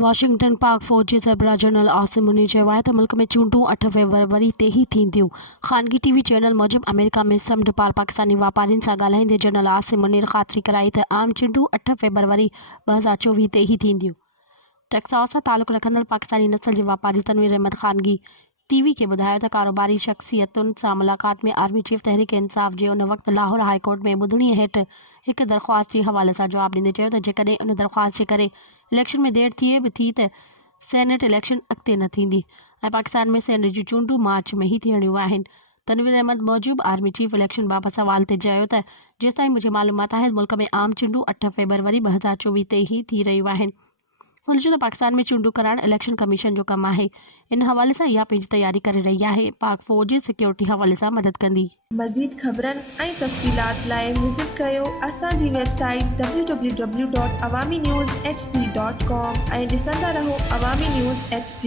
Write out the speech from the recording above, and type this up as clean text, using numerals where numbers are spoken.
वॉशिंगटन पाक फ़ौज जे सरबराह जनरल आसिम मुनी चयो आहे त मुल्क में चूंडूं 8 फ़रवरी ते ई थींदियूं। ख़ानगी टीवी चैनल मूजिबि अमेरिका में समुंड पार पाकिस्तानी वापारियुनि सां ॻाल्हाईंदे जनरल आसिम मुनीर ख़ातिरी कराई त आम चूंडूं 8 फ़रवरी 2024 ते ई थींदियूं। टेक्सास सां तालुक़ रखंदड़ पाकिस्तानी नस्ल जे वापारी तनवीर अहमद ख़ानगी टीवी खे ॿुधायो त कारोबारी शख़्सियतुनि सां मुलाक़ात में आर्मी चीफ तहरीक इंसाफ़ जे उन वक़्तु लाहौर हाई कोर्ट में ॿुधणीअ हेठि हिकु दरख़्वास्त जे हवाले सां जवाबु ॾींदे चयो त जेकॾहिं उन दरख़्वास्त जे करे इलेक्शन में देरि थिए बि थी त सेनेट इलेक्शन अॻिते न थींदी ऐं पाकिस्तान में सेनेट जूं चूंडूं मार्च में ई थियणियूं आहिनि। तनवीर अहमद मूजिबि आर्मी चीफ इलेक्शन बाबति सवाल ते चयो त जेसिताईं मुंहिंजी मालूमात आहे मुल्क में आम चूंडूं 8 फ़रवरी 2024 ते ई थी रहियूं आहिनि। हुन चयो त पाकिस्तान में चूंडूं कराइणु इलेक्शन कमीशन जो कमु आहे। इन हवाले सां इहा पंहिंजी तयारी करे रही आहे। पाक फ़ौज सिक्योरिटी हवाले सां मदद कंदी। मज़ीद ख़बरनि ऐं तफ़सीलात लाइ विज़िट कयो असांजी वेबसाइट www.awamiNewsHD.com ऐं ॾिसंदा रहो अवामी न्यूज़ HD।